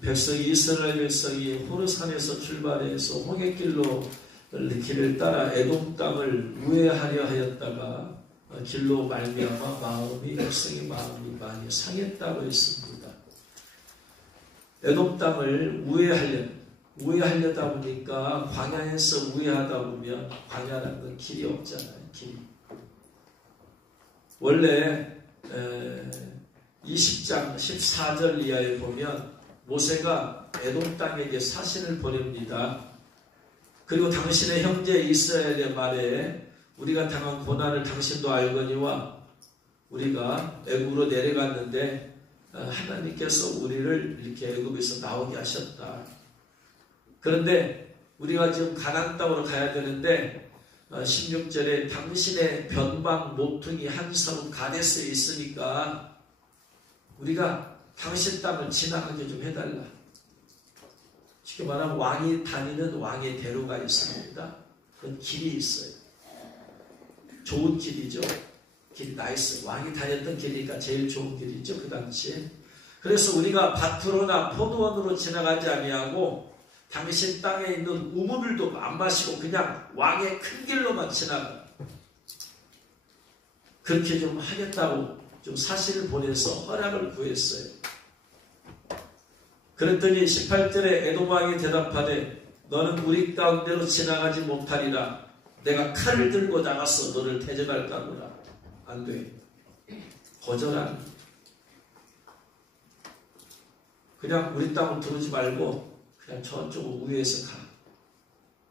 백성이 이스라엘 백성이 호르산에서 출발해서 홍해길로 길을 따라 에돔 땅을 우회하려 하였다가 길로 말미암아 백성의 마음이 많이 상했다고 했습니다. 에돔 땅을 우회하려다 보니까 광야에서 우회하다 보면 광야라는 건 길이 없잖아요. 길이. 원래 20장 14절 이하에 보면 모세가 에돔 땅에게 사신을 보냅니다. 그리고 당신의 형제 이스라엘의 말에 우리가 당한 고난을 당신도 알거니와 우리가 애굽으로 내려갔는데 하나님께서 우리를 이렇게 애굽에서 나오게 하셨다. 그런데 우리가 지금 가나안 땅으로 가야 되는데 16절에 당신의 변방 모퉁이 한 성은 가데스에 있으니까 우리가 당신 땅을 지나가게 좀 해달라. 쉽게 말하면 왕이 다니는 왕의 대로가 있습니다. 그건 길이 있어요. 좋은 길이죠. 길이 나이스. 왕이 다녔던 길이니까 제일 좋은 길이죠. 그 당시에. 그래서 우리가 밭으로나 포도원으로 지나가지 아니하고 당신 땅에 있는 우물들도 안 마시고 그냥 왕의 큰 길로만 지나가. 그렇게 좀 하겠다고 좀 사신을 보내서 허락을 구했어요. 그랬더니 18절에 에돔 왕이 대답하되 너는 우리 가운데로 지나가지 못하리라. 내가 칼을 들고 나가서 너를 대적할까보라. 안 돼. 거절하는. 그냥 우리 땅을 들어오지 말고 그냥 저쪽 우회에서 가.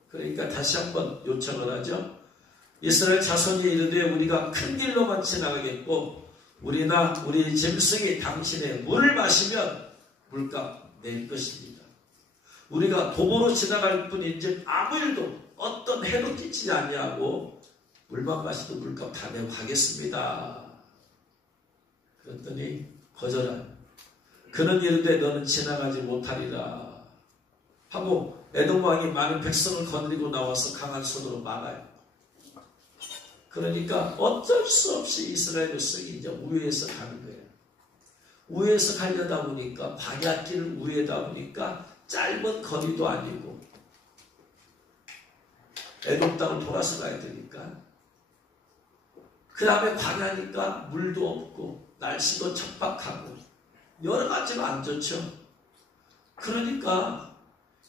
그러니까 다시 한번 요청을 하죠. 이스라엘 자손이 이르되 우리가 큰 길로만 지나가겠고 우리나 우리 짐승이 당신의 물을 마시면 물값 낼 것입니다. 우리가 도보로 지나갈 뿐인지 아무 일도 어떤 해도 끼치지 아니하고 물만 마시도 물값 다 내고 가겠습니다. 그랬더니 거절한. 그는 이르되 너는 지나가지 못하리라 하고 에돔 왕이 많은 백성을 거느리고 나와서 강한 손으로 막아요. 그러니까 어쩔 수 없이 이스라엘 백성이 이제 우회에서 가는 거예요. 우회에서 가려다 보니까 광야길 우회다 보니까 짧은 거리도 아니고 에돔 땅을 돌아서 가야 되니까 그 다음에 광야니까 물도 없고 날씨도 척박하고 여러 가지로 안 좋죠. 그러니까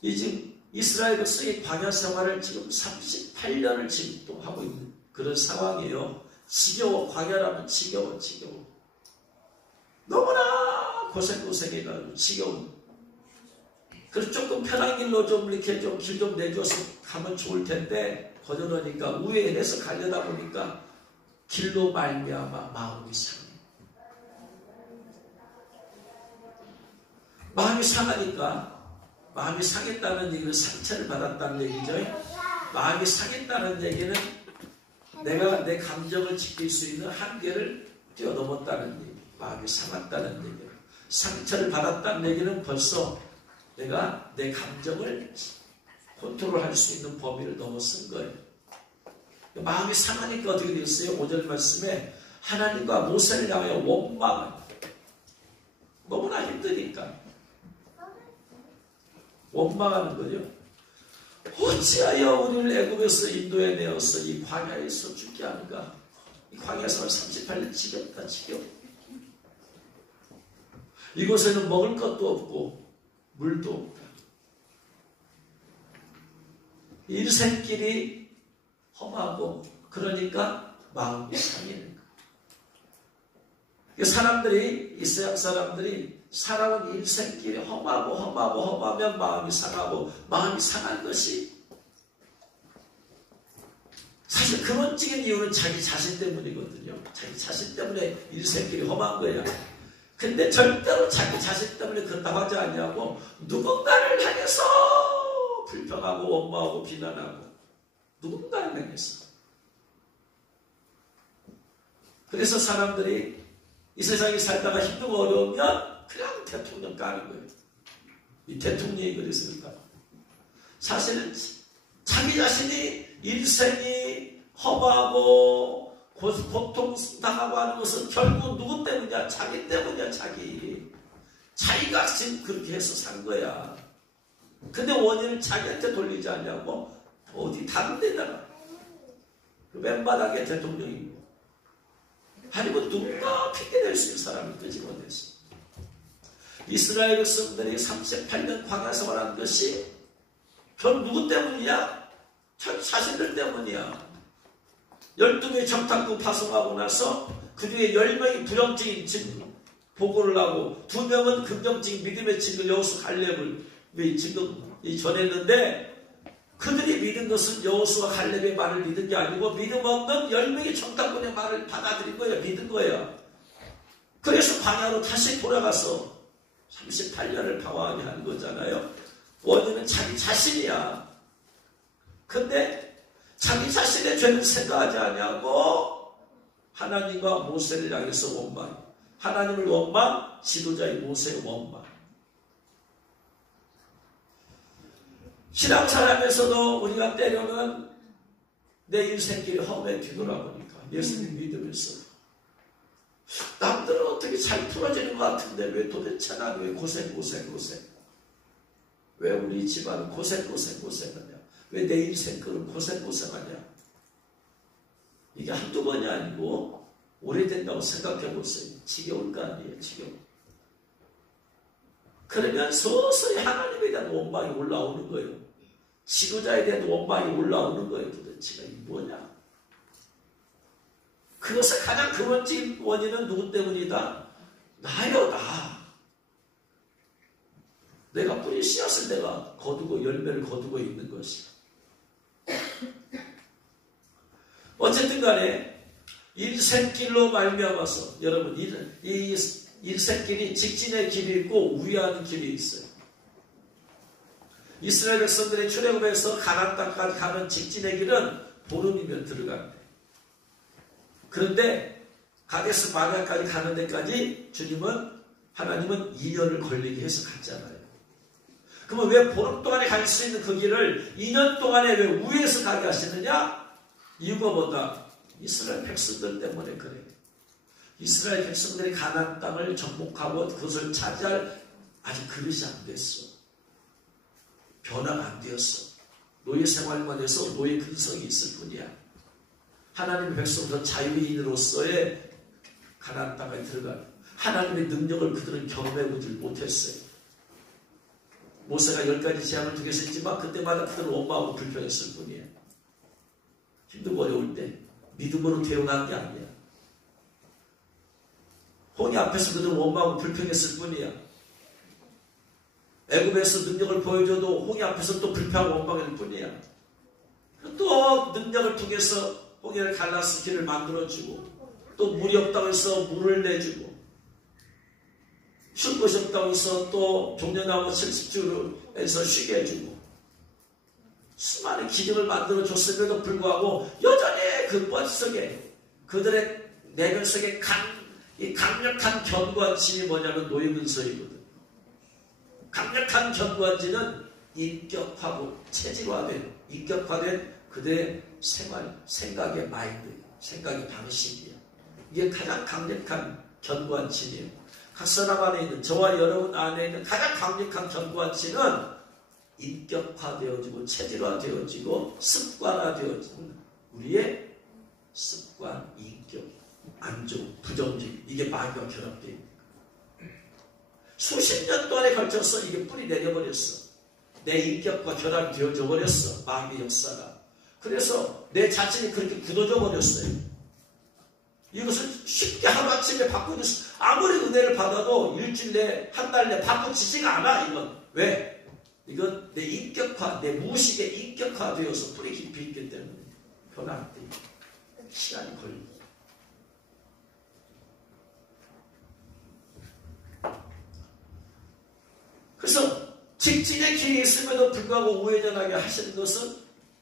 이제 이스라엘 백성이 광야 생활을 지금 38년을 지금 또 하고 있는 그런 상황이에요. 지겨워. 광야라면 지겨워. 너무나 고생해가지고 지겨운. 그래서 조금 편한 길로 좀 이렇게 좀 길 좀 내줘서 가면 좋을 텐데 거절하니까 우회해서 가려다 보니까 길로 말미암아 마음이 상해. 마음이 상하니까 마음이 상했다는 얘기는 상처를 받았다는 얘기죠. 마음이 상했다는 얘기는 내가 내 감정을 지킬 수 있는 한계를 뛰어넘었다는 얘기. 마음이 상했다는 얘기예요. 상처를 받았다는 얘기는 벌써 내가 내 감정을 컨트롤할 수 있는 범위를 넘어선 거예요. 마음이 상하니까 어떻게 되겠어요? 5절 말씀에 하나님과 모세를 향하여 원망을. 너무나 힘드니까 원망하는 거죠. 어찌하여 우리를 애굽에서 인도해 내어서 이 광야에서 죽게 하는가? 이 광야에서 38년 지겹다. 이곳에는 먹을 것도 없고 물도 없다. 인생길이 험하고 그러니까 마음이 상해는 거예요. 사람들이 이 세상 사람들이 살아온 인생길이 험하면 마음이 상하고 마음이 상한 것이 사실 근원적인 이유는 자기 자신 때문이거든요. 자기 자신 때문에 인생길이 험한 거야. 근데 절대로 자기 자신 때문에 그렇다고 하지 않냐고 누군가를 향해서 불평하고 원망하고 비난하고 누군가를 향해서. 그래서 사람들이 이 세상에 살다가 힘들고 어려우면 그냥 대통령 까는 거예요. 이 대통령이 그래서 그럴까? 사실은 자기 자신이 인생이 험하고 고통당하고 하는 것은 결국 누구 때문이야? 자기 때문이야. 자기. 자기가 지금 그렇게 해서 산 거야. 근데 원인을 자기한테 돌리지 않냐고 어디 다른 데다가 그 맨바닥에 대통령이고 아니면 누군가 핑계댈 수 있는 사람을 끄집어냈어. 이스라엘 백성들이 38년 광야 생활한 것이 결국 누구 때문이야? 자신들 때문이야. 12명이 정탐구 파송하고 나서 그 중에 10명이 부정적인 보고를 하고 2명은 긍정적인 믿음의 증거 여호수 갈렙을 지금 전했는데 그들이 믿은 것은 여호수와 갈렙의 말을 믿은 게 아니고 믿음 없는 10명의 정탐꾼의 말을 받아들인 거예요. 믿은 거예요. 그래서 광야로 다시 돌아가서 38년을 방황하게 한 거잖아요. 원인은 자기 자신이야. 근데 자기 자신의 죄는 생각하지 않냐고 하나님과 모세를 향해서 원망. 하나님을 원망, 지도자의 모세의 원망. 신앙생활에서도 우리가 때로는 내 인생길이 험해 뒤돌아보니까 예수님 믿으면서 남들은 어떻게 잘 풀어지는 것 같은데 왜 도대체 나는 왜 고생 왜 우리 집안은 고생하냐? 왜 내 인생 그런 고생하냐? 이게 한두 번이 아니고 오래된다고 생각해 보세요. 지겨울 거 아니에요. 지겨워. 그러면 서서히 하나님에 대한 원망이 올라오는 거예요. 지도자에 대한 원망이 올라오는 거예요. 도대체가 이게 뭐냐? 그것의 가장 근원적인 원인은 누구 때문이다? 나요, 나. 내가 뿌린 씨앗을 내가 거두고 열매를 거두고 있는 것이야. 어쨌든 간에 인생길로 말미암아서 여러분 이 인생길이 직진의 길이 있고 우회하는 길이 있어요. 이스라엘 백성들의 출애굽에서 가나안 땅까지 가는 직진의 길은 보름이면 들어간대. 그런데 가데스 바네아까지 가는 데까지 하나님은 2년을 걸리게 해서 갔잖아요. 그러면 왜 보름 동안에 갈 수 있는 그 길을 2년 동안에 왜 우회해서 가게 하시느냐? 이유가 뭐다? 이스라엘 백성들 때문에 그래. 이스라엘 백성들이 가나안 땅을 정복하고 그것을 차지할 아직 그릇이 안 됐어. 변화가 안 되었어. 노예 생활만 해서 노예 근성이 있을 뿐이야. 하나님의 백성들 자유인으로서의 가나안 땅에 들어가는 하나님의 능력을 그들은 경험해보지 못했어요. 모세가 10가지 재앙을 두게 했지만 그때마다 그들은 원망하고 불평했을 뿐이에요. 힘들고 어려울 때 믿음으로 대응한 게 아니야. 홍해 앞에서 그들은 원망하고 불평했을 뿐이야. 애굽에서 능력을 보여줘도 홍해 앞에서 또 불평하고 원망할 뿐이야. 또 능력을 통해서 홍해를 갈라서 길을 만들어주고 또 물이 없다고 해서 물을 내주고 쉴 곳이 없다고 해서 또 종려나무 70주를 해서 쉬게 해주고 수많은 기적을 만들어줬음에도 불구하고 여전히 그 머릿속에 그들의 내면 속에 이 강력한 견고한심이 뭐냐면 노예근서이거든. 강력한 견고한지는 인격화고 체질화된 인격화된 그들의 생각의 마인드, 생각의 방식이야. 이게 가장 강력한 견고한 진이에요. 각 사람 안에 있는 저와 여러분 안에 있는 가장 강력한 견고한 진은 인격화되어지고 체질화되어지고 습관화되어지는 우리의 습관, 인격, 안좋은, 부정적 이게 마귀와 결합되어 있는 거예요. 수십 년 동안에 걸쳐서 이게 뿌리 내려버렸어. 내 인격과 결합이 되어져 버렸어. 마귀의 역사가. 그래서 내 자신이 그렇게 굳어져 버렸어요. 이것을 쉽게 하루아침에 바꾸는 아무리 은혜를 받아도 일주일 내, 한 달 내 바꾸지지가 않아. 이건 왜? 이건 내 인격화, 내 무의식에 인격화되어서 뿌리 깊이 있기 때문에 변화 안 돼. 시간이 걸리고. 그래서 직진의 길이 있음에도 불구하고 우회전하게 하시는 것은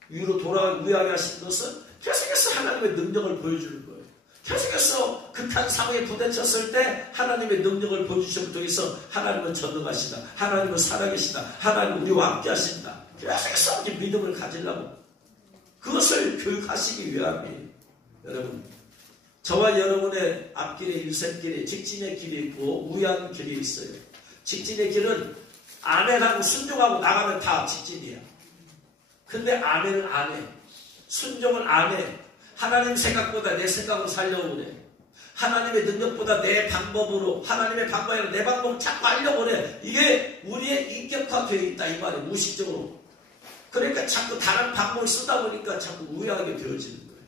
위로 우회하게 하시는 것은 계속해서 하나님의 능력을 보여주는 거예요. 계속해서 극한 상황에 부딪혔을 때 하나님의 능력을 보여주심을 통해서 하나님은 전능하시다. 하나님은 살아계시다. 하나님은 우리와 함께 하신다. 계속해서 이렇게 믿음을 가지려고 그것을 교육하시기 위함이에요. 여러분, 저와 여러분의 앞길에 인생길에 직진의 길이 있고 우회하는 길이 있어요. 직진의 길은 아멘하고 순종하고 나가면 다 직진이야. 근데 아멘은 안 해. 순종을 안 해. 하나님 생각보다 내 생각으로 살려고 그래. 하나님의 능력보다 내 방법으로, 하나님의 방법이 아니라 내 방법을 자꾸 하려고 그래. 이게 우리의 인격화되어 있다 이 말이에요. 무의식적으로. 그러니까 자꾸 다른 방법을 쓰다 보니까 자꾸 우회하게 되어지는 거예요.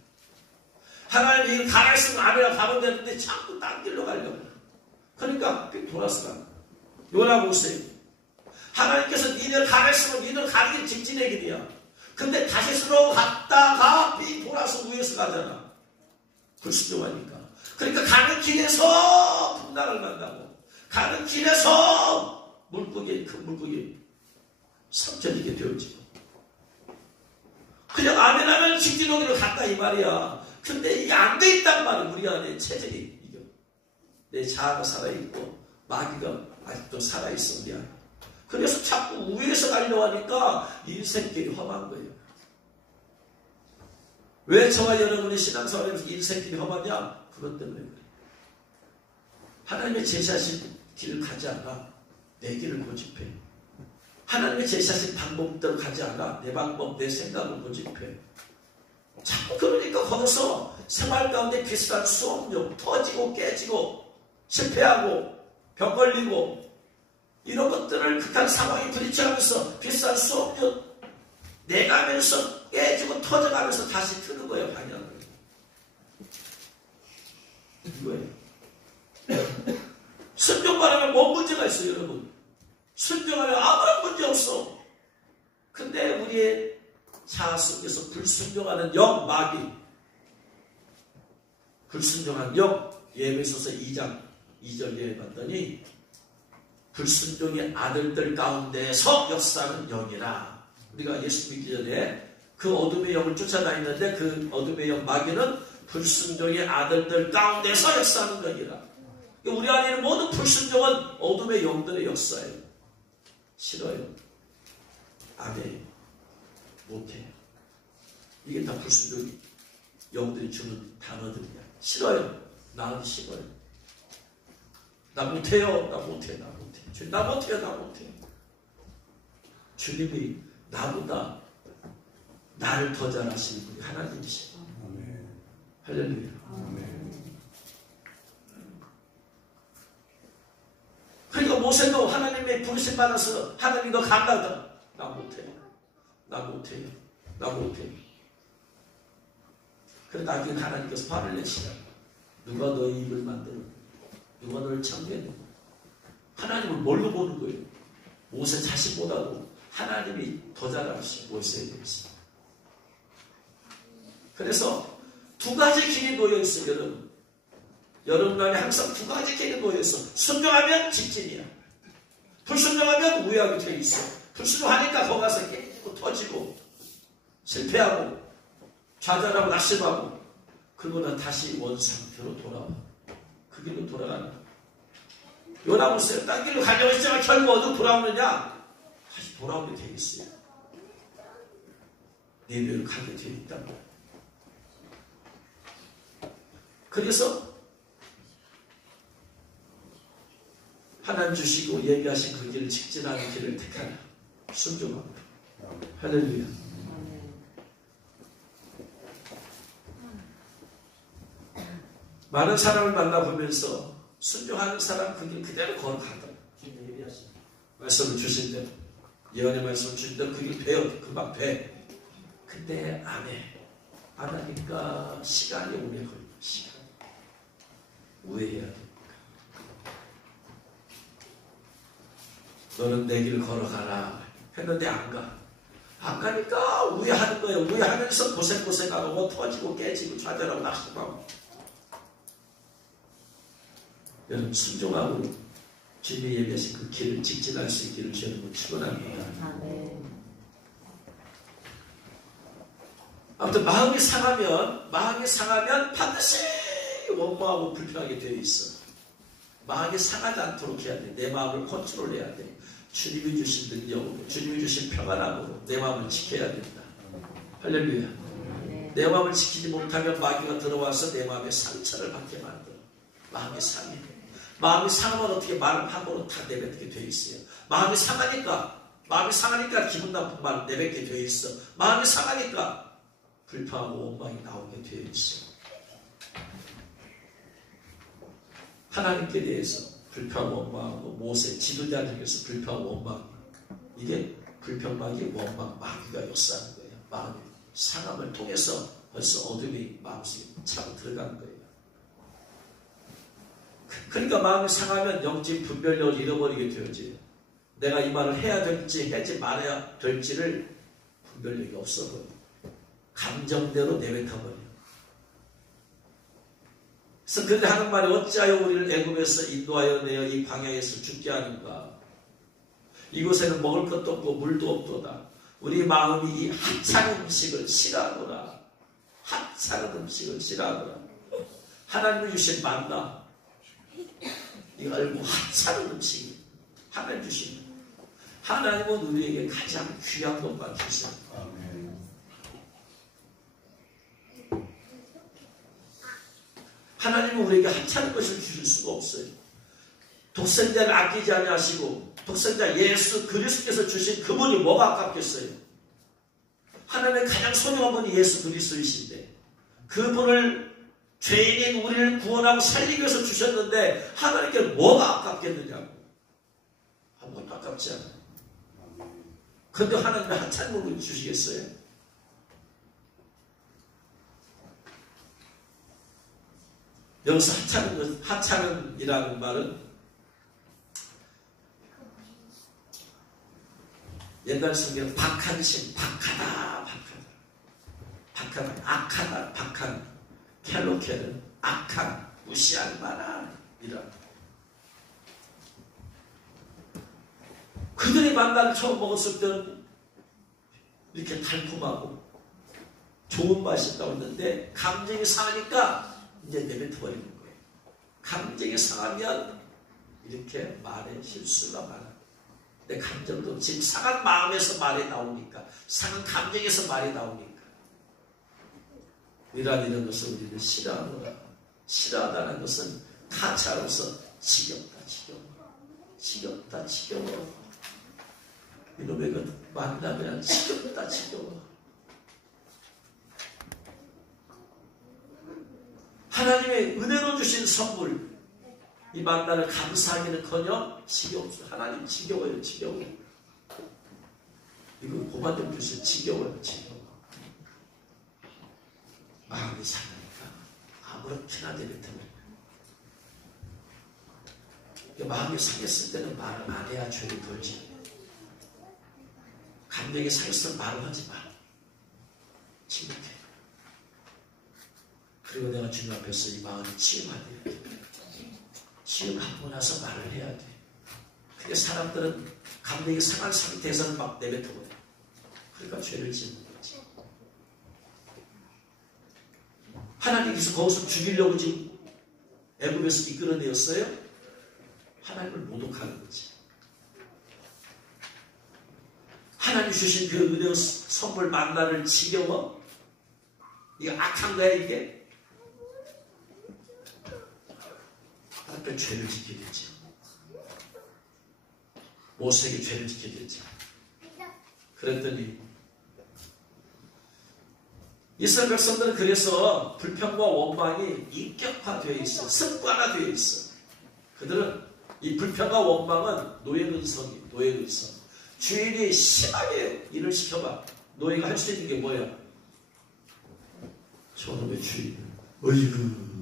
하나님이 이거 가르치면 아멘이라고 가면 되는데 자꾸 딴 길로 가려고 그래. 그러니까 돌아서 가는 거예요. 요나 보세요. 하나님께서 니들 가르치면 니들 가는 게 직진의 길이야. 근데 다시스로 갔다가 돌아서 우회해서 가잖아. 불순종하니까. 그러니까 가는 길에서 풍랑을 만나고 가는 길에서 물고기, 큰 물고기 삼켜지게 되어지고 그냥 아멘하면 직진오기로 갔다 이 말이야. 근데 이게 안 돼 있단 말이야. 우리 안에 체질이 이겨. 내 자아가 살아있고 마귀가 아직도 살아있어 우리 안에. 그래서 자꾸 우회해서 가려고 하니까 인생길이 험한 거예요. 왜 저와 여러분의 신앙생활에서 인생길이 험하냐? 그것 때문에 그래요. 하나님의 제시하신 길을 가지 않아 내 길을 고집해. 하나님의 제시하신 방법대로 가지 않아 내 방법, 내 생각을 고집해. 자꾸 그러니까 거기서 생활 가운데 비슷한 수업료 터지고 깨지고 실패하고 병 걸리고 이런 것들을 극한 상황에 부딪혀가면서 비싼 수업료 내가면서 깨지고 터져가면서 다시 트는 거예요. 방향을. 이거예요. 순종만 하면 뭔 문제가 있어요, 여러분? 순종하면 아무런 문제 없어. 근데 우리의 자아 속에서 불순종하는 영, 마귀. 불순종한 영, 예배소서 2장 2절 예배 봤더니 불순종의 아들들 가운데서 역사하는 영이라. 우리가 예수 믿기 전에 그 어둠의 영을 쫓아다니는데 그 어둠의 영 마귀는 불순종의 아들들 가운데서 역사하는 영이라. 우리 안에 있는 모든 불순종은 어둠의 영들의 역사예요. 싫어요. 안 해요. 못해요. 이게 다 불순종이 영들이 주는 단어들이야. 싫어요. 나는 싫어요. 나 못해요. 나 못해. 나 못해. 주님, 나 못해요. 나 못해요. 주님이 나보다 나를 더 잘하시는 분이 하나님이시죠. 할렐루야. 그러니까 모세도 하나님의 부르심 받아서 하나님 너 간다다. 나 못해요. 나 못해요. 나 못해요. 그래 나중에 하나님께서 화를 내시라. 누가 너의 입을 만들어? 누가 너를 창조했는 거야? 하나님은 뭘로 보는 거예요? 모세 자신보다도 하나님이 더 잘하시고 모세에 대해서. 그래서 두 가지 길이 놓여있어요. 여러분. 여러분 안에 항상 두 가지 길이 놓여있어. 순종하면 직진이야. 불순종하면 우회하게 되어 있어. 불순종하니까 거기 가서 깨지고 터지고 실패하고 좌절하고 낙심하고 그러고는 다시 원상태로 돌아와. 그 길로 돌아가는 거야. 요나무스는 딴 길로 가려고 했지만 결국 어디로 돌아오느냐? 다시 돌아오게 되어 있어요. 내면을 가게 되어 있단 말이야. 그래서 하나님 주시고 예비하신 그 길을 직진하는 길을 택하라. 순종합니다. 할렐루야. 많은 사람을 만나보면서 순종하는 사람 그 길 그대로 걸어가더라. 주님 예비하신 말씀을 주신 대로 예언의 말씀을 주신 대로 그 길 배워 금방 배. 근데 안 해. 안 하니까 시간이 오래 걸려. 시간. 우회해야 됩니까? 너는 내 길 걸어가라 했는데 안 가. 안 가니까 우회하는 거예요. 우회하면서 고생하고 터지고 깨지고 좌절하고 낙심하고. 여러분 순종하고 주님이 예비하신 그 길을 직진할 수 있기를 주님을 축원합니다. 아무튼 마음이 상하면 반드시 원망하고 불평하게 되어 있어. 마음이 상하지 않도록 해야 돼. 내 마음을 컨트롤해야 돼. 주님이 주신 능력으로, 주님이 주신 평안함으로 내 마음을 지켜야 된다. 할렐루야. 내 마음을 지키지 못하면 마귀가 들어와서 내 마음에 상처를 받게 만들어. 마음이 상해. 마음이 상하면 어떻게 말을 함부로 다 내뱉게 되어 있어요. 마음이 상하니까 기분 나쁜 말 내뱉게 되어 있어. 마음이 상하니까 불평하고 원망이 나오게 되어 있어. 하나님께 대해서 불평하고 원망하고 모세 지도자 중에서 불평하고 원망, 이게 불평마귀 원망 마귀가 역사하는 거예요. 마음이 상함을 통해서 벌써 어둠이 마음속에 차고 들어가는 거예요. 그러니까 마음이 상하면 영적 분별력을 잃어버리게 되어져요. 내가 이 말을 해야 될지 하지 말아야 될지를 분별력이 없어버려요. 감정대로 내뱉어버려요. 그래서 그들이 하는 말이 어찌하여 우리를 애굽에서 인도하여 내어 이 광야에서 죽게 하는가. 이곳에는 먹을 것도 없고 물도 없도다. 우리 마음이 이 하찮은 음식을 싫어하노라. 하찮은 음식을 싫어하노라. 하나님이 주신 만나, 이거 알고 하찮은 음식이 하나님 주신, 하나님은 우리에게 가장 귀한 것만 주세요. 하나님은 우리에게 하찮은 것을 주실 수가 없어요. 독생자를 아끼지 아니하시고 독생자 예수 그리스도께서 주신 그분이 뭐가 아깝겠어요? 하나님의 가장 소중한 분이 예수 그리스도이신데 그분을 죄인인 우리를 구원하고 살리기 위해서 주셨는데 하나님께 뭐가 아깝겠느냐고. 아무것도 아깝지 않아요. 그런데 하나님이 하찮은 분을 주시겠어요? 여기서 하찮은이라는 말은 옛날 성경 박한신, 박하다, 악하다, 박한, 켈로케는 악한, 무시할 만한 이런. 그들이 만나를 처음 먹었을 때는 이렇게 달콤하고 좋은 맛이 있다고 했는데 감정이 상하니까 이제 내뱉어버리는 거예요. 감정이 상하면 이렇게 말에 실수가 많아요. 내 감정도 지금 상한 마음에서 말이 나오니까, 상한 감정에서 말이 나오니까 이런 것을 우리는 싫어하노라. 싫어하다는 것은 가차로서 지겹다, 지겨워. 이놈의 것 만나면 지겹다, 지겨워. 하나님의 은혜로 주신 선물, 이 만나를 감사하기는커녕 지겨워요. 하나님 지겨워요. 이거 고만 좀 주세요. 지겨워요. 마음이 상하니까 아무렇게나 내뱉으면, 마음이 상했을 때는 말을 안 해야 죄를 벌지. 감정이 상했으면 말을 하지 마. 침묵해. 그리고 내가 주님 앞에서 이 마음이 치유가 돼야 돼. 치유하고 나서 말을 해야 돼. 근데 사람들은 감정이 상한 상태에서는 막 내뱉어버려. 그러니까 죄를 짓는 거지. 하나님께서 거기서 죽이려고 지금 애굽에서 이끌어내었어요? 하나님을 모독하는 거지. 하나님 주신 그 은혜의 선물 만나를 지겨워? 이거 악한 거야, 이게? 그러니까 죄를 지키겠지. 모세에게 죄를 지키겠지. 그랬더니 이스라엘 백성들은 그래서 불평과 원망이 인격화되어 있어. 습관화되어 있어. 그들은 이 불평과 원망은 노예근성이에요. 노예근성. 주인이 심하게 일을 시켜봐. 노예가 할 수 있는 게 뭐야? 저놈의 주인을 어이구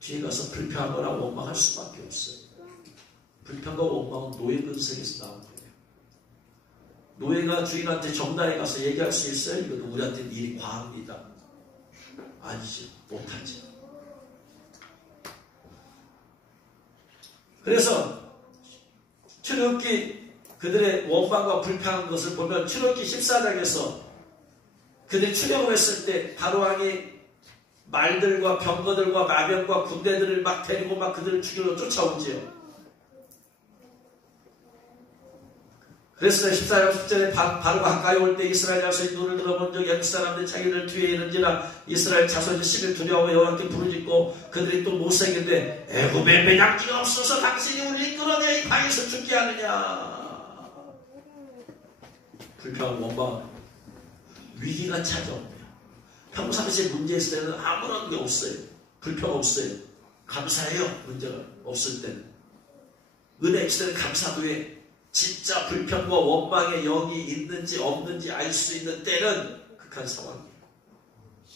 뒤에 가서 불평하거나 원망할 수밖에 없어요. 불평과 원망은 노예 근성에서 나온 거예요. 노예가 주인한테 정당에 가서 얘기할 수 있어요? 이것도 우리한테는 일이 과합니다. 아니죠. 못하죠. 그래서 출애굽기 그들의 원망과 불평한 것을 보면 출애굽기 14장에서 그들이 출애굽했을 때 바로왕이 말들과 병거들과 마병과 군대들을 막 데리고 막 그들을 죽이러 쫓아오지요. 그래서 14장 10절에 바로 가까이 올 때 이스라엘 자손이 눈을 들어본 적 영국 사람들 자기들 뒤에 이른지라 이스라엘 자손이 심히 두려워 여호와께 부르짖고 그들이 또 모세에게 애굽에 매장지가 없어서 당신이 우리를 끌어내 이 방에서 죽게 하느냐. 불평하고 원망 위기가 찾아옵니다. 평상시에 문제 있을 때는 아무런 게 없어요. 불평 없어요. 감사해요. 문제가 없을 때는. 은혜 있을 때는 감사도 해. 진짜 불평과 원망의 영이 있는지 없는지 알 수 있는 때는 극한 상황이에요.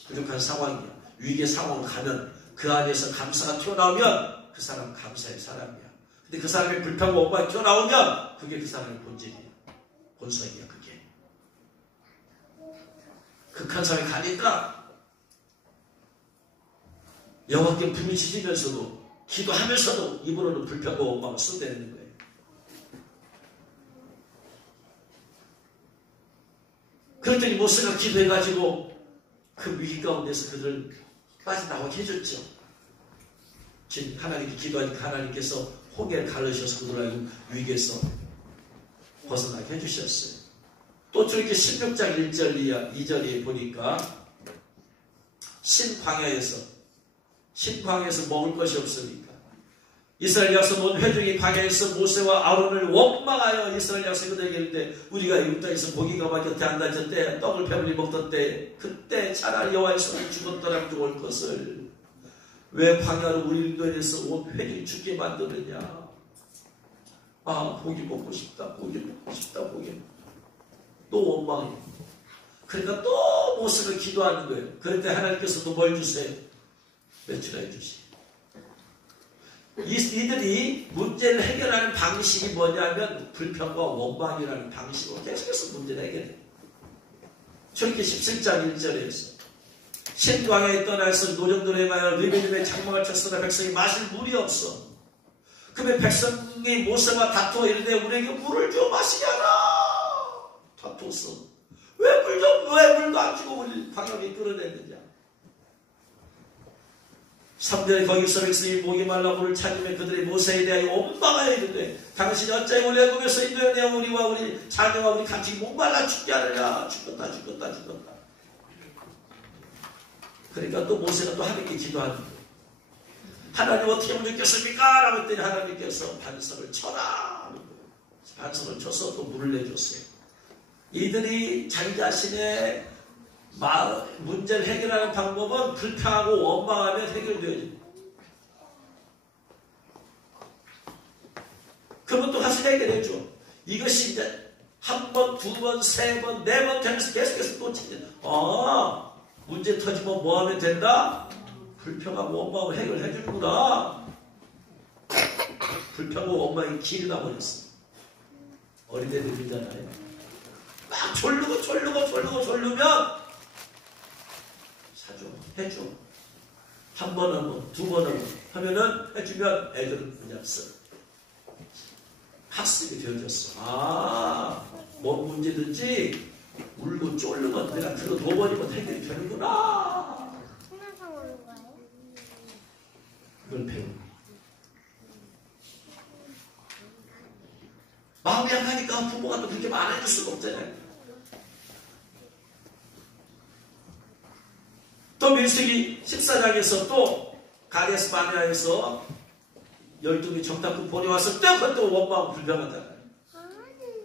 부족한 상황이야. 위기의 상황으로 가면 그 안에서 감사가 튀어나오면 그 사람은 감사의 사람이야. 근데 그 사람의 불평과 원망이 튀어나오면 그게 그 사람의 본질이야. 본성이야 그게. 극한 상황에 가니까 여호와께 부르짖으면서도 기도하면서도 입으로는 불평과 원망을 쏟아내는 거예요. 그랬더니 모세가 기도해가지고 그 위기 가운데서 그들을 빠져나오게 해줬죠. 지금 하나님께 기도하니까 하나님께서 홍해를 가르셔서 그들을 위기에서 벗어나게 해주셨어요. 또 저렇게 16장 1절 2절에 보니까 신광야에서 먹을 것이 없으니까 이스라엘 자손 온 회중이 광야에서 모세와 아론을 원망하여 이스라엘 자손이 그들에게 이르되 우리가 이웃 땅에서 고기가 막 곁에 앉았을 때 떡을 배불리 먹던 때 그때 차라리 여호와의 손에 죽었더라면 좋을 것을 왜 광야로 우리를 인도해서 온 회중이 죽게 만드느냐. 아 고기 먹고 싶다. 또 원망해. 그러니까 또 모세를 기도하는 거예요. 그럴 때 하나님께서도 뭘 주세요? 매출해 주시. 이들이 문제를 해결하는 방식이 뭐냐면 불평과 원망이라는 방식으로 계속해서 문제를 해결해. 저렇게 17장 1절에서 신광야에 떠나서 노정들에 가여 리베림에 장막을 쳤으나 백성이 마실 물이 없어. 그러면 백성이 모세와 다투어 이르되 우리에게 물을 좀 마시게 하라. 다투었어. 왜 물도 안 주고 우리 광야에 끌어냈느냐. 3절에 거기서 백성이 목이 말라 물을 찾으면 그들이 모세에 대하여 원망하여 이르되 당신이 어찌하여 우리 애굽에서 인도하여 우리와 우리 자녀와 우리 같이 목말라 죽게 하느냐. 죽었다. 그러니까 또 모세가 또 하나님께 기도하는 거예요. 하나님 어떻게 하면 좋겠습니까? 라고 했더니 하나님께서 반석을 쳐라. 반석을 쳐서 또 물을 내줬어요. 이들이 자기 자신의 문제를 해결하는 방법은 불평하고 원망하면 해결되어요. 그러면 또 다시 해결해줘. 이것이 이제 한 번, 두 번, 세 번, 네 번 되면서 계속해서 또 찾는. 문제 터지면 뭐 하면 된다? 불평하고 원망을 해결해 주는구나. 불평하고 원망이 길이 나버렸어. 어린애들이잖아요. 막 졸르면 사줘, 해줘. 한 번 하면, 두 번 하면은 해주면 애들은 그냥 써. 학습이 되어졌어. 뭔 문제든지 울고 쫄르면 내가 그거 둬버리면 해결이 되는구나. 그걸 배우는 거야. 마음이 약하니까 부모가 또 그렇게 말해줄 수가 없잖아요. 또 민수기 14장에서 또 가데스 바네아에서 12개 적당꾼 보내왔을 때 그것도 원망하고 불평하잖아요.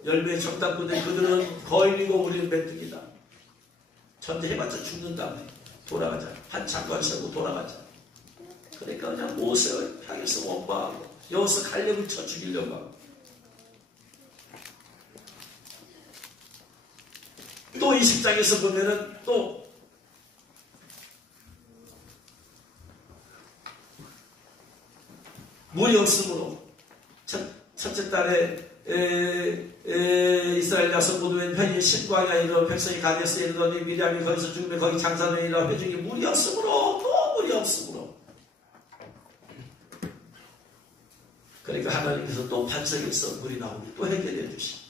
10명의 적당꾼들 그들은 거인이고 우리는 메뚜기다. 전쟁해봤자 죽는다. 돌아가자. 한참 관시하고 돌아가자. 그러니까 그냥 모세를 향해서 원망하고 여기서 갈렙을 쳐 죽이려고 하고. 또 20장에서 보면은 또 물이 없으므로 첫째 달에 이스라엘 자손 모두는 편히 신광야에 이르러 백성이 가데스에 이르더니 미리암이 거기서 죽으면 거기 장사되니라 회중이 물이 없으므로 또 물이 없으므로. 그러니까 하나님께서 또 반석에서 물이 나오니 또 해결해 주시.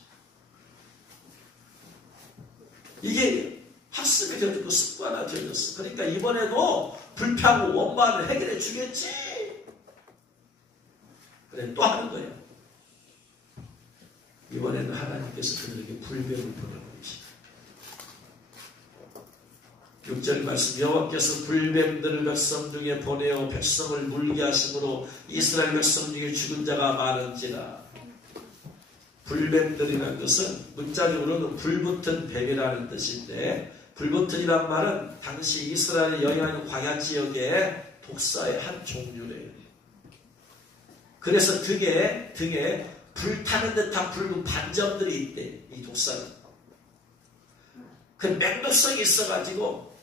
이게 학습이 되어지고 습관화 되어졌어. 그러니까 이번에도 불평하고 원망을 해결해 주겠지. 그래 또 하는 거예요. 이번에는 하나님께서 그들에게 불뱀을 보내버리십니다. 6절 말씀, 여호와께서 불뱀들을 백성 중에 보내어 백성을 물게 하심으로 이스라엘 백성 중에 죽은 자가 많은지라. 불뱀들이라는 것은 문자적으로는 불붙은 뱀이라는 뜻인데, 불붙은이란 말은 당시 이스라엘의 영향력 광야 지역의 독사의 한 종류래요. 그래서 등에 불타는 듯한 붉은 반점들이 있대, 이 독사는. 그 맹독성이 있어가지고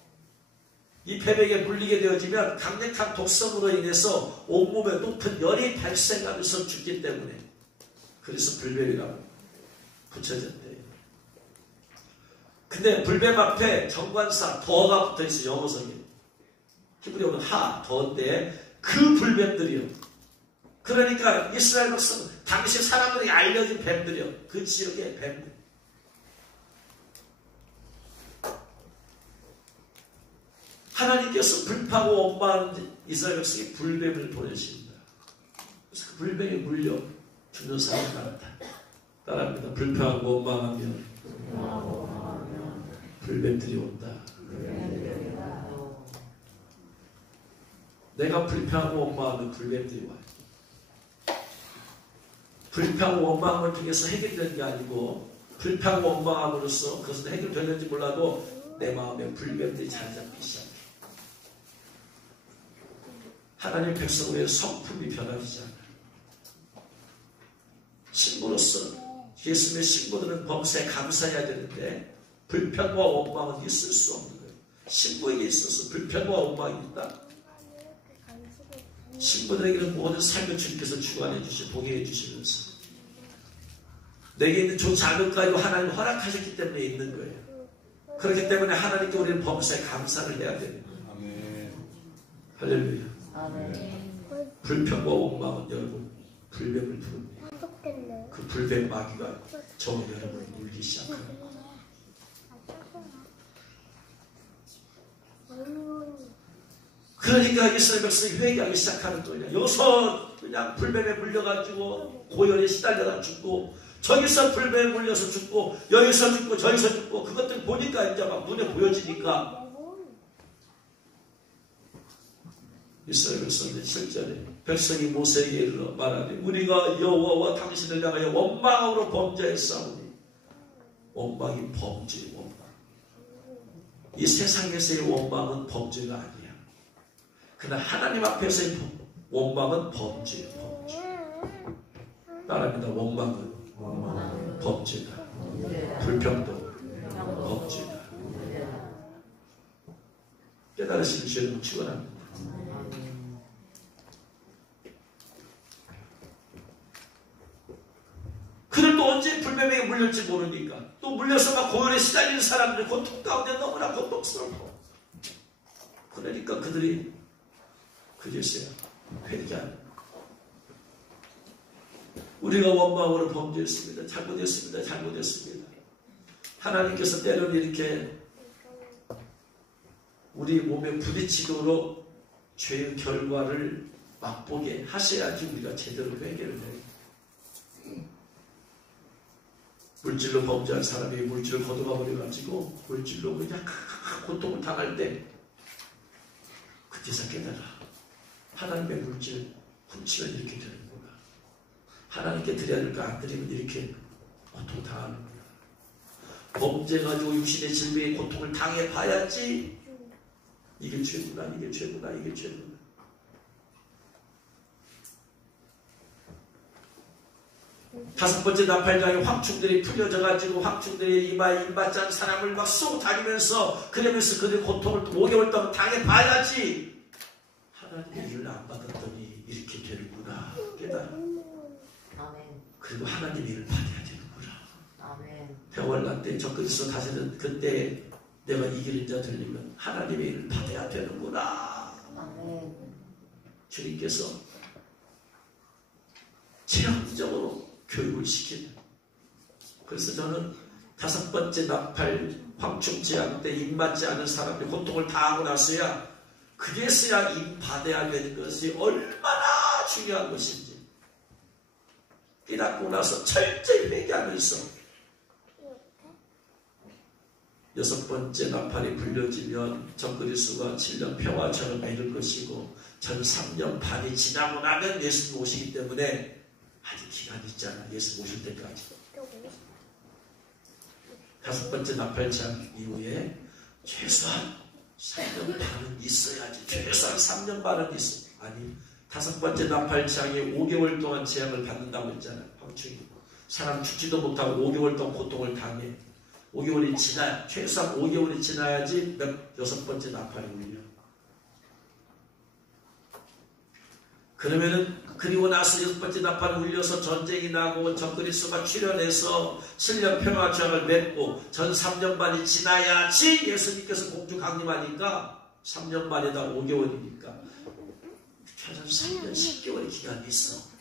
이 뱀에게 물리게 되어지면 강력한 독성으로 인해서 온몸에 높은 열이 발생하면서 죽기 때문에, 그래서 불뱀이라고 붙여졌대요. 근데 불뱀 앞에 정관사 더가 붙어있어요. 영어성이 히브리어는 더인데 그 불뱀들이요, 그러니까 이스라엘 백성 당시 사람들이 알려진 뱀들이요, 그 지역의 뱀들. 하나님께서 불파고 원망하는 이스라엘 백성이 불뱀을 보내십니다. 그래서 그 불뱀에 물려 죽는 사람이 많다. 따라합니다. 불파하고 원망하면 불뱀들이 온다. 내가 불평하고 원망하면 불뱀들이 와요. 불평하고 원망함을 통해서 해결되는 게 아니고, 불평하고 원망함으로써 그것은 해결되는지 몰라도 내 마음에 불뱀들이 자리 잡기 시작해. 하나님 백성의 성품이 변하지 않아요. 신부로서 예수님의 신부들은 범사에 감사해야 되는데 불평과 원망은 있을 수 없는 거예요. 신부에게 있어서 불평과 원망이 있다. 신부들에게는 모든 삶을 주님께서 주관해 주시, 보게 주시면서 내게 있는 좋지 않을 거 아니고 하나님 허락하셨기 때문에 있는 거예요. 그렇기 때문에 하나님께 우리는 범사에 감사를 해야 됩니다. 할렐루야. 불평과 원망은 여러분 불뱀을 부릅니다. 그 불뱀 마귀가 여러분을 물기 시작합니다. 그러니까 이스라엘 백성이 회개하기 시작하는 거예요. 여기서 그냥 불뱀에 물려가지고 고열에 시달려다 죽고, 저기서 불뱀에 물려서 죽고, 여기서 죽고 저기서 죽고, 그것들 보니까 이제 막 눈에 보여지니까 이스라엘 백성들 7절에 백성이 모세에게 이르러 말하니 우리가 여호와와 당신을 향하여 원망으로 범죄했사오니. 원망이 범죄, 원망. 이 세상에서의 원망은 범죄가 아니야. 그러나 하나님 앞에서의 원망은 범죄, 범죄. 따라합니다. 원망은 범죄다. 불평도 범죄다. 깨달으시는 주여는 축원합니다. 그들도 언제 불뱀에게 물릴지 모르니까 또 물려서 막 고열에 시달리는 사람들이 고통 가운데 너무나 고통스럽고, 그러니까 그들이 그제서야 회개하는, 우리가 원망으로 범죄했습니다. 잘못했습니다. 하나님께서 때로는 이렇게 우리 몸에 부딪히도록 죄의 결과를 맛보게 하셔야지 우리가 제대로 회개를 해요. 물질로 범죄한 사람이 물질을 거둬가 버려가지고 물질로 그냥 고통을 당할 때 그때서 깨달아. 하나님의 물질 훔치면 이렇게 되는구나. 하나님께 드려야 될 거 안 드리면 이렇게 고통당하는구나. 범죄 가지고 육신의 질병의 고통을 당해봐야지 이게 죄구나. 다섯 번째 나팔장에 황충들이 풀려져가지고 황충들이 이마에 임받지 않은 사람을 막 쏘고 다니면서, 그러면서 그들의 고통을 5개월 동안 당해봐야지 하나님의 일을 안 받았더니 이렇게 되는구나 깨달아. 그리고 하나님의 일을 받아야 되는구나. 대월날 때 적그리스도 다시는 그때 내가 이기는 자 들리면 하나님의 일을 받아야 되는구나. 주님께서 체험적으로 교육을 시키는. 그래서 저는 다섯 번째 나팔 황충 제한 때 입맞지 않은 사람들이 고통을 당하고 나서야, 그래서야 입 받아야 되는 것이 얼마나 중요한 것인지 깨닫고 나서 철저히 회개하면서 6번째 나팔이 불려지면 전그리스도가 7년 평화처럼 이룰 것이고 전 3년 반이 지나고 나면 예수님 오시기 때문에 아직 기간이 있잖아. 예수 오실 때까지. 5번째 나팔창 이후에 최소한 3년 반은 있어야지. 최소한 3년 반은 있어. 아니 5번째 나팔창이 5개월 동안 재앙을 받는다고 했잖아요. 황충이. 사람 죽지도 못하고 5개월 동안 고통을 당해. 5개월이 지나야, 최소한 5개월이 지나야지 6번째 나팔이 울려. 그러면은, 그리고 나서 6번째 나팔이 울려서 전쟁이 나고 전그리스도가 출현해서 7년 평화주약을 맺고 전 3년 반이 지나야지 예수님께서 공중 강림하니까 3년 반에다 5개월이니까 최소한 3년 10개월의 기간이 있어.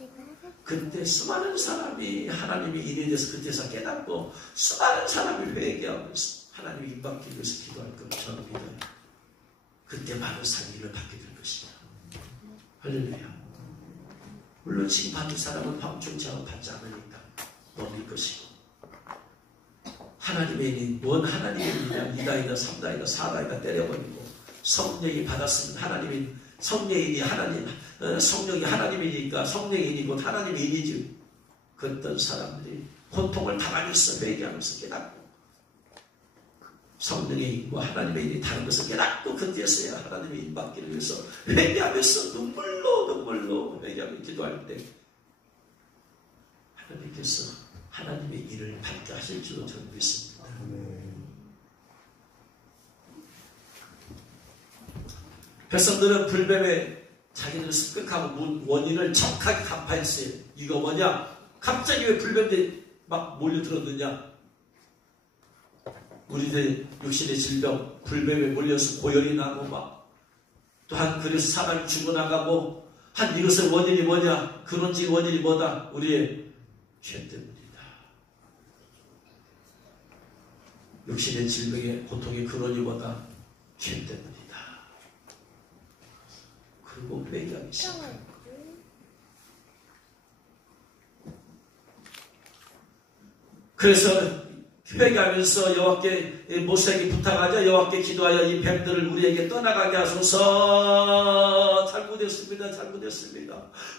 그때 수많은 사람이 하나님의 일에 대해서 그때서 깨닫고 수많은 사람이 회개하면서 하나님의 임받기 위해서 기도할 것을 저는 믿어요. 그때 많은 사람이 일을 받게 될 것이다. 할렐루야. 물론 지금 받는 사람은 방충제하고 받지 않으니까 넘길 것이고 하나님의 일이 뭔 하나님의 일이냐 2다이다 3다이다 4다이다 때려버리고 성령이 받았으면 하나님이 성령의 일이 성령이 하나님의 일이니까 성령의 일이 곧 하나님의 일이지. 그랬던 사람들이 고통을 당하면서 회개하면서 깨닫고 성령의 일과 하나님의 일이 다른 것을 깨닫고 그때서야 하나님의 일 받기를 위해서 회개하면서 눈물로 회개하며 기도할 때 하나님께서 하나님의 일을 받게 하실 줄로 저는 믿습니다. 백성들은 불뱀에 자기들을 습격하고 원인을 정확하게 간파했어요. 이거 뭐냐? 갑자기 왜 불뱀들이 막 몰려들었느냐? 우리들 육신의 질병, 불뱀에 몰려서 고열이 나고 또한 그래서 사람이 죽어나가고 한 이것의 원인이 뭐냐? 그런지 원인이 뭐다? 우리의 죄 때문이다. 육신의 질병의 고통의 근원이 뭐다? 죄 때문이다. 그리고 회개하기 시작합니다. 그래서 회개하면서 여호와께 모세에게 부탁하자. 여호와께 기도하여 이 뱀들을 우리에게 떠나가게 하소서. 잘못했습니다.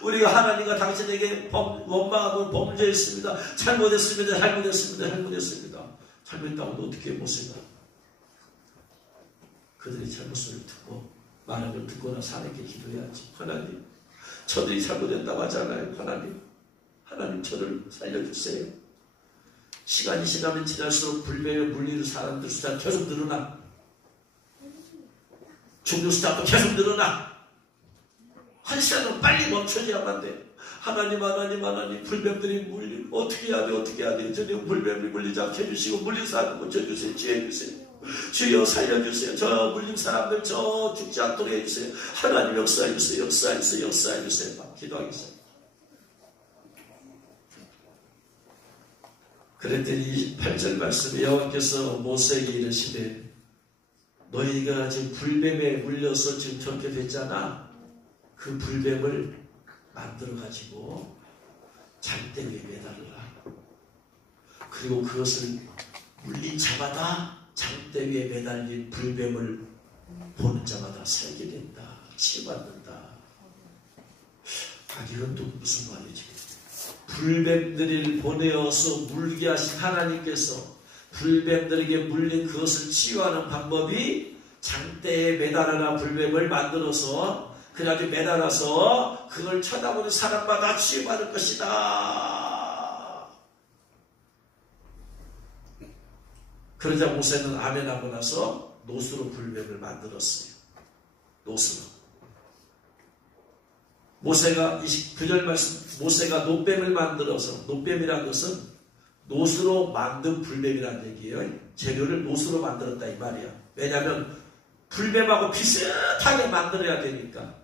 우리가 하나님과 당신에게 원망하고 범죄했습니다. 잘못했습니다. 잘못했다고 어떻게 해 모세가 그들의 잘못을 듣고 많은 걸 듣거나 사내게 기도해야지. 하나님, 저들이 잘못했다고 하잖아요. 하나님 저를 살려주세요. 시간이 지나면 지날수록 불뱀에 물리는 사람들 숫자 계속 늘어나. 죽는 숫자도 계속 늘어나. 한 시간은 빨리 멈춰야만 돼. 하나님, 불뱀들이 물리 어떻게 해야 돼? 저녁 불뱀이 물리지 않게 해주시고 물린 사람 고쳐주세요. 지혜해주세요. 주여 살려주세요. 저 물린 사람들 저 죽지 않도록 해주세요. 하나님 역사해주세요. 막 기도하겠어요. 그랬더니 28절 말씀에 여호와께서 모세에게 이르시되 너희가 지금 불뱀에 물려서 지금 저렇게 됐잖아. 그 불뱀을 만들어가지고 장대 위에 매달라. 그리고 그것을 물린 자마다 장대 위에 매달린 불뱀을 보는 자마다 살게 된다. 치유받는다. 이건 또 무슨 말이지? 불뱀들을 보내어서 물게 하신 하나님께서 불뱀들에게 물린 그것을 치유하는 방법이 장대에 매달아라 불뱀을 만들어서 그래가지고 매달아서 그걸 쳐다보는 사람마다 치유받을 것이다. 그러자 모세는 아멘하고 나서 노수로 불뱀을 만들었어요. 노수로. 모세가 29절 말씀, 모세가 노뱀을 만들어서, 노뱀이라는 것은 노수로 만든 불뱀이라는 얘기예요. 재료를 노수로 만들었다 이 말이야. 왜냐하면 불뱀하고 비슷하게 만들어야 되니까.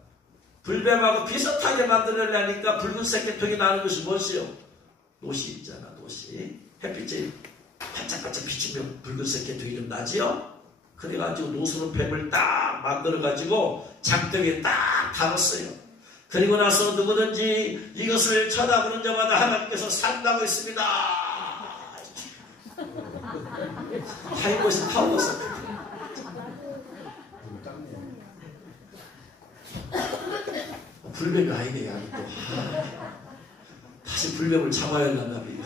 불뱀하고 비슷하게 만들어내니까 붉은색 계통이 나는 것이 무엇이요? 노시 있잖아, 노시. 햇빛이 반짝반짝 비추면 붉은색 계통이 좀 나지요? 그래가지고 노수로 뱀을 딱 만들어가지고 장대에 딱 달았어요. 그리고 나서 누구든지 이것을 쳐다보는 자마다 하나님께서 산다고 했습니다. 하이것이 파워서 불뱀이 아니네. 아직도 다시 불뱀을 잡아야 한단 말이에요.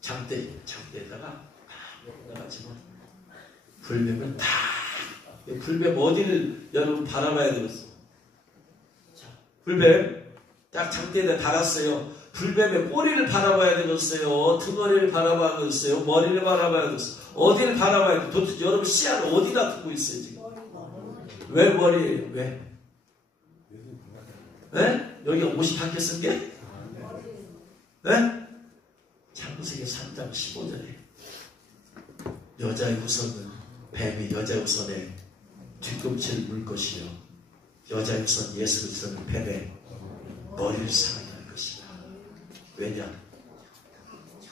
장대에다가 나가지만 불뱀은 다 불뱀 어디를 여러분 바라봐야 되겠어. 자, 불뱀 딱 장대에다 달았어요. 불뱀의 꼬리를 바라봐야 되겠어요. 등어리를 바라봐야 되겠어요. 머리를 바라봐야 되겠어요. 어디를 바라봐야 돼? 도대체 여러분 시야를 어디다 두고 있어요 지금? 왜 머리예요? 왜? 네? 여기가 옷이 밖에 쓴 게? 네? 창세기 3장 15절에 여자의 후손은 뱀이 여자의 후손에 뒤꿈치를 물 것이요 여자의 후손 예수 그리스도는 뱀의 머리를 상하게 할 것이다. 왜냐?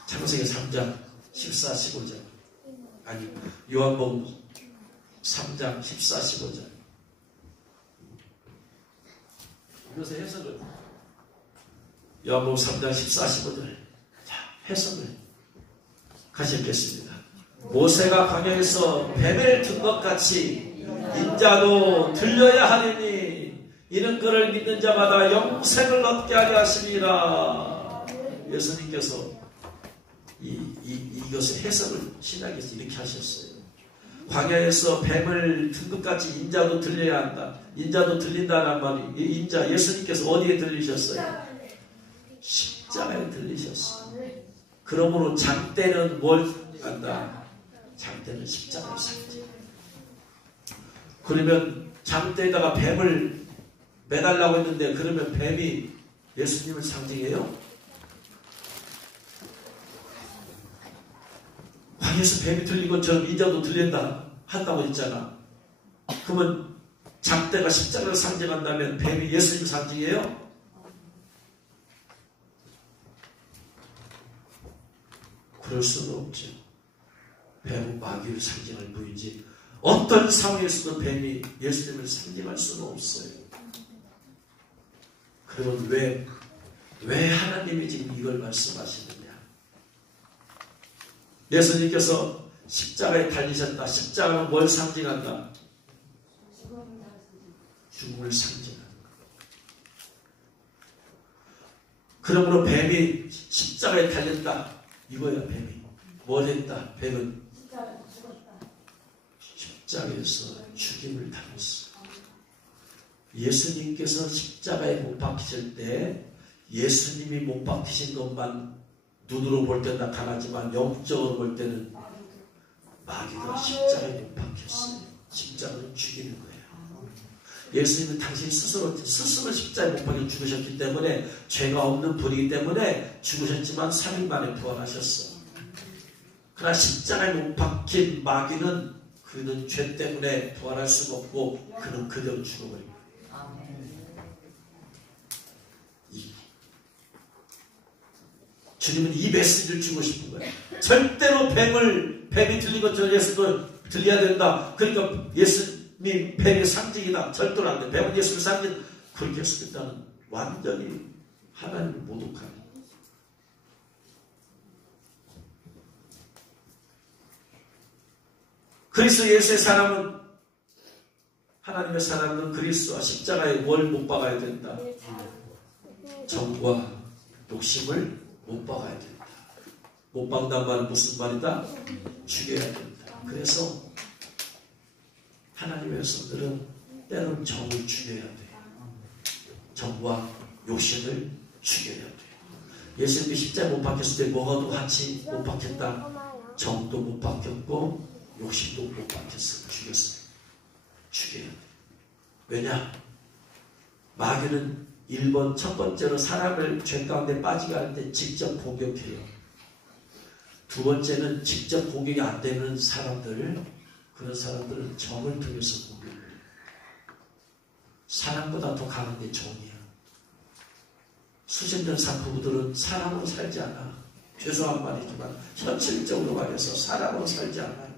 창세기 3장 14, 15절 아니 요한복음 3장 14, 15절 이것의 해석을 요한복음 3장 14, 15절 자 해석을 같이 읽겠습니다. 모세가 광야에서 뱀을 든 것 같이 인자도 들려야 하리니 이는 그를 믿는 자마다 영생을 얻게 하려 하시니라. 예수님께서 이것의 해석을 신약에서 이렇게 하셨어요. 광야에서 뱀을 든 것 같이 인자도 들려야 한다. 인자도 들린다는 말이 인자 예수님께서 어디에 들리셨어요? 십자가에 들리셨어요. 그러므로 장대는 뭘 한다? 장대는 십자가를 상징. 그러면 장대에다가 뱀을 매달라고 했는데 그러면 뱀이 예수님을 상징해요? 광야에서 뱀이 들린 것처럼 인자도 들린다 한다고 했잖아. 그러면 장대가 십자가를 상징한다면 뱀이 예수님 상징이에요? 그럴 수는 없죠. 뱀은 마귀를 상징할 뿐이지 어떤 상황에서도 뱀이 예수님을 상징할 수는 없어요. 그러면 왜 하나님이 지금 이걸 말씀하시느냐? 예수님께서 십자가에 달리셨다. 십자가는 뭘 상징한다? 죽음을 상징한다. 그러므로 뱀이 십자가에 달렸다. 이거야 뱀이. 뭘 했다? 뱀은 십자가에서 죽임을 당했어. 예수님께서 십자가에 못 박히실 때 예수님이 못 박히신 것만 눈으로 볼 때는 나타나지만 영적으로 볼 때는 마귀가 십자가에 못 박혔어요. 십자가는 죽이는 거예요. 예수님은 당신 스스로 십자가에 못 박혀 죽으셨기 때문에 죄가 없는 분이기 때문에 죽으셨지만 3일 만에 부활하셨어. 그러나 십자가에 못 박힌 마귀는 그는 죄 때문에 부활할 수가 없고 그는 그대로 죽어버립니다. 주님은 이 메시지를 주고 싶은 거예요. 절대로 뱀이 들린 것처럼 예수도 들려야 된다. 그러니까 예수님이 뱀의 상징이다. 절대로 안 돼. 뱀은 예수의 상징. 그렇게 했을 때는 완전히 하나님을 모독하는. 그리스도 예수의 사람은 하나님의 사람은 그리스도와 십자가에 뭘 못 박아야 된다. 정과 욕심을 못 박아야 된다. 못 박는다는 말은 무슨 말이다? 죽여야 된다. 그래서 하나님의 백성들은 때로는 정을 죽여야 돼요. 정과 욕심을 죽여야 돼요. 예수님이 십자가에 못 박혔을 때 뭐가도 같이 못 박혔다. 정도 못 박혔고 욕심도 못 박혔어요. 죽였어요. 죽여야 돼요. 왜냐? 마귀는 1번 첫 번째로 사람을 죄 가운데 빠지게 할 때 직접 공격해요. 두 번째는 직접 공격이 안 되는 사람들, 그런 사람들은 정을 통해서 공격을 해요. 사람보다 더 강한 게 정이야. 수십 년 산 부부들은 사람으로 살지 않아. 죄송한 말이지만 현실적으로 말해서 사람으로 살지 않아요.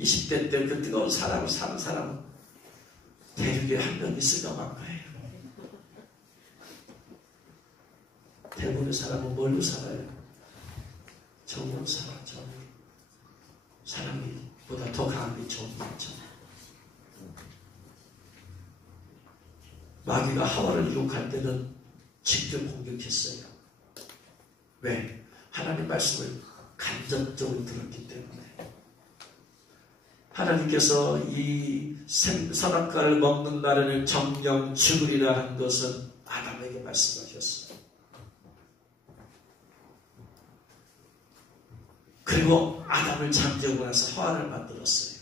20대 때 그 뜨거운 사랑을 사는 사람은 대륙에 한 명 있을까 말까요. 대부분의 사람은 뭘로 살아요? 정으로 살아. 정. 사랑이 보다 더 강한 게 정이죠. 마귀가 하와를 유혹할 때는 직접 공격했어요. 왜? 하나님 말씀을 간접적으로 들었기 때문에. 하나님께서 이 선악과를 먹는 날에는 정령 죽으리라 한 것은 아담에게 말씀하셨어요. 그리고 아담을 잠재우고 나서 하와를 만들었어요.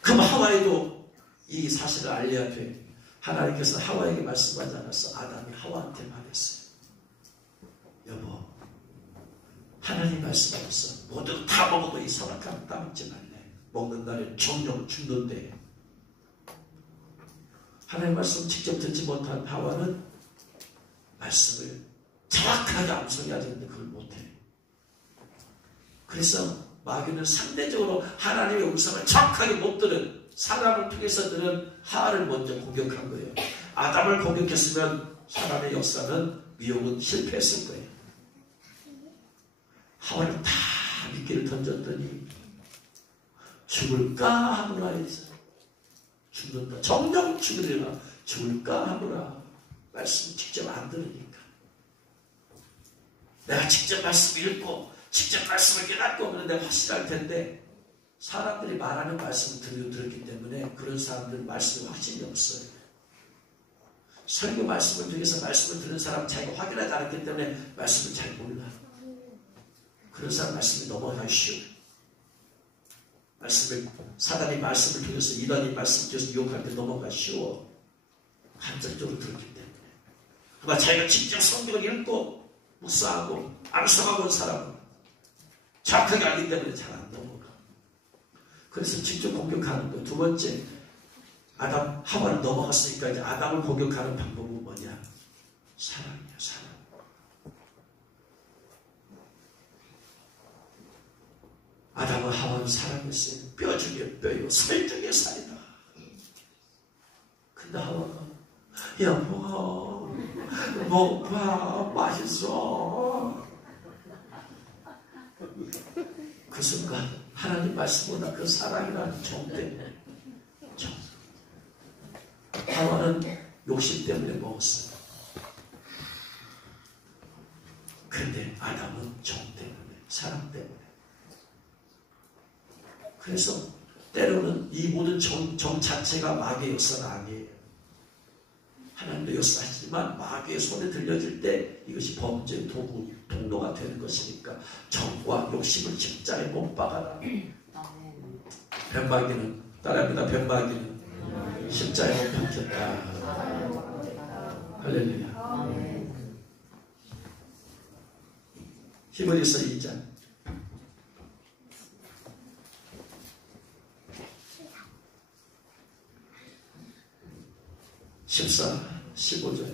그럼 하와에도 이 사실을 알려야 돼. 하나님께서 하와에게 말씀하지 않았어. 아담이 하와한테 말했어요. 여보, 하나님 말씀하셨어. 모두 다 먹어도 이 선악과는 따먹지 말래. 먹는 날에 정령 죽는데. 하나님 말씀 직접 듣지 못한 하와는 말씀을 정확하게 암송해야 되는데 그걸 못해. 그래서 마귀는 상대적으로 하나님의 음성을 정확하게 못 들은 사람을 통해서 들은 하와를 먼저 공격한 거예요. 아담을 공격했으면 사람의 역사는 미혹은 실패했을 거예요. 하와를 다 미끼를 던졌더니 죽을까 하노라 해서 죽는다. 정령 죽으리라. 죽을까 하노라. 말씀 직접 안 들으니까. 내가 직접 말씀 읽고 직접 말씀을 깨닫고 그런데 확실할 텐데 사람들이 말하는 말씀을 들었기 때문에 그런 사람들 말씀에 확신이 없어요. 설교 말씀을 통해서 말씀을 들은 사람 자기가 확인하지 않았기 때문에 말씀을 잘 몰라. 그런 사람 말씀이 넘어가기 쉬워. 사단이 말씀을 통해서 이단이 말씀을 통해서 유혹할 때 넘어가기 쉬워. 간접적으로 들었기 때문에. 그러나 자기가 직접 성경을 읽고 묵상하고 암송하고 온 사람은 정확하게 알기 때문에 잘 안 넘어가. 그래서 직접 공격하는 거예요. 두 번째, 아담, 하와를 넘어갔으니까 이제 아담을 공격하는 방법은 뭐냐? 사랑이야, 사랑. 아담과 하와는 사랑했어요. 뼈 중에 뼈요, 살 중에 살이다. 근데 하와가, 여보, 먹봐, 맛있어. 그 순간 하나님 말씀보다 그 사랑이라는 정 때문에 하와는 욕심 때문에 먹었어요. 그런데 아담은 정 때문에, 사랑 때문에. 그래서 때로는 이 모든 정 자체가 마귀의 역사는 아니에요. 하나님도 역사하지만 마귀의 손에 들려질 때 이것이 범죄의 통로가 되는 것이니까 정과 욕심을 십자에 못 박아라. 뱀마귀는 따라합니다. 뱀마귀는 십자에 못 박혔다. 할렐루야. 히브리서 2장 14, 15절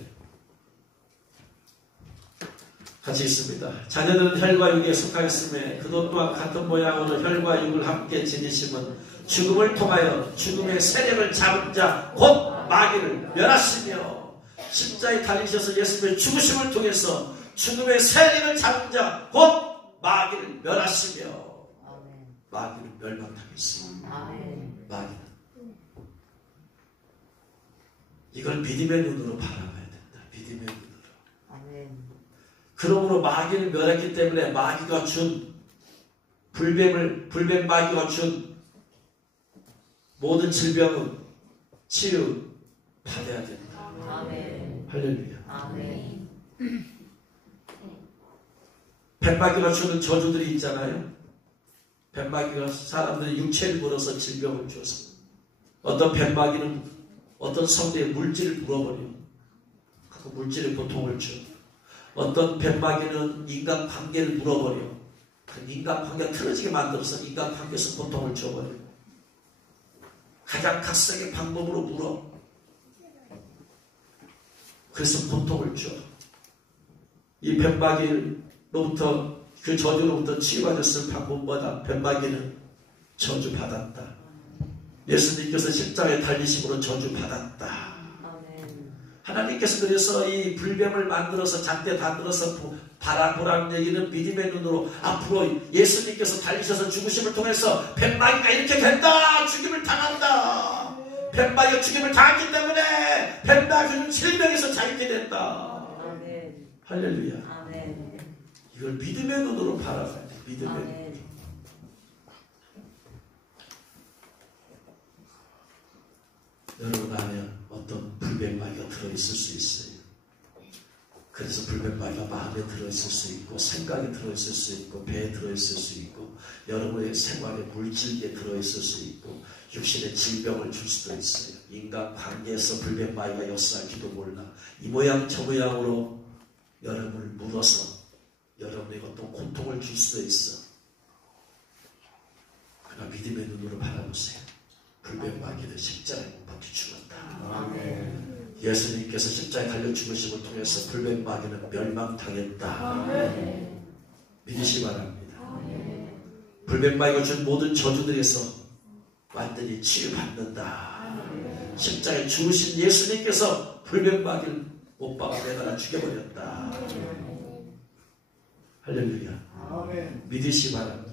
같이 있습니다. 자녀들은 혈과 육에 속하였음에 그것과 같은 모양으로 혈과 육을 함께 지니심은 죽음을 통하여 죽음의 세력을 잡은 자 곧 마귀를 멸하시며 십자에 달리셔서 예수님의 죽으심을 통해서 죽음의 세력을 잡은 자 곧 마귀를 멸하시며 마귀를 멸망하겠습니다. 마귀는 이걸 믿음의 눈으로 바라봐야 된다. 믿음의 눈으로. 아멘. 그러므로 마귀를 멸했기 때문에 마귀가 준 불뱀 마귀가 준 모든 질병은 치유 받아야 된다. 아멘. 할렐루야. 아멘. 뱀마귀가 주는 저주들이 있잖아요. 뱀마귀가 사람들의 육체를 물어서 질병을 줘서 어떤 뱀마귀는 어떤 성대에 물질을 물어버려. 그 물질에 고통을 줘. 어떤 뱀마귀는 인간관계를 물어버려. 그 인간관계가 틀어지게 만들어서 인간관계에서 고통을 줘버려. 가장 각색의 방법으로 물어. 그래서 고통을 줘. 이 뱀마귀로부터 그 저주로부터 치유받았을 방법보다 뱀마귀는 저주받았다. 예수님께서 십자가에 달리심으로 저주받았다. 하나님께서 그래서 이 불뱀을 만들어서 잣대 다들어서 바라보라는 얘기는 믿음의 눈으로 앞으로 예수님께서 달리셔서 죽으심을 통해서 뱀마귀가 이렇게 된다. 죽임을 당한다. 뱀마귀가 죽임을 당했기 때문에 뱀마귀는 질병에서 자유케 된다. 아멘. 할렐루야. 아멘. 이걸 믿음의 눈으로 바라봐야 돼. 믿음의 눈으로. 여러분 안에 어떤 불뱀마귀가 들어있을 수 있어요. 그래서 불뱀마귀가 마음에 들어있을 수 있고 생각에 들어있을 수 있고 배에 들어있을 수 있고 여러분의 생활에 물질기에 들어있을 수 있고 육신의 질병을 줄 수도 있어요. 인간 관계에서 불뱀마귀가 역사할지도 몰라. 이 모양 저 모양으로 여러분을 물어서 여러분에게 어떤 고통을 줄 수도 있어. 그러나 믿음의 눈으로 바라보세요. 불뱀마귀는 십자가에 못 박혀 죽었다. 아멘. 예수님께서 십자가에 달려 죽으심을 통해서 불뱀마귀는 멸망당했다. 아멘. 믿으시 바랍니다. 아멘. 불뱀마귀가 준 모든 저주들에서 완전히 치유받는다. 아멘. 십자가에 죽으신 예수님께서 불뱀마귀를 못 박아 매달아 죽여버렸다. 할렐루야. 아멘. 믿으시 바랍니다.